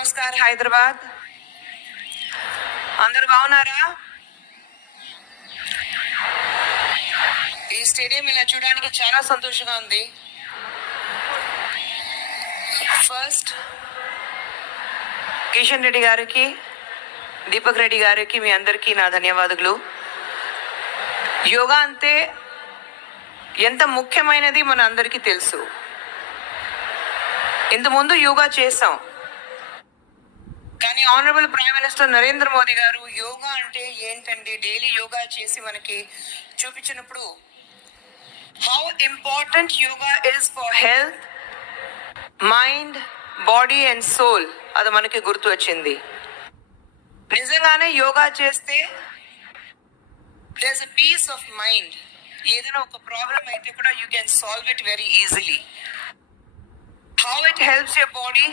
నమస్కార్ హైదరాబాద్. అందరు బాగున్నారా? ఈ స్టేడియం ఇలా చూడడానికి చాలా సంతోషంగా ఉంది. ఫస్ట్ కిషన్ రెడ్డి గారికి, దీపక్ రెడ్డి గారికి, మీ అందరికీ నా ధన్యవాదాలు. యోగా అంటే ఎంత ముఖ్యమైనది మన అందరికీ తెలుసు. ఇంతకుముందు యోగా చేసాం, కానీ honourable prime minister Narendra Modi గారు యోగా అంటే ఏంటండి, డైలీ యోగా చేసి మనకి చూపించినప్పుడు how important yoga is for health, mind, body and soul, అది మనకి గుర్తు వచ్చింది. నిజంగానే యోగా చేస్తే there's a peace of mind. ఏదైనా ఒక ప్రాబ్లం అయితే కూడా you can solve it very easily. How it helps your body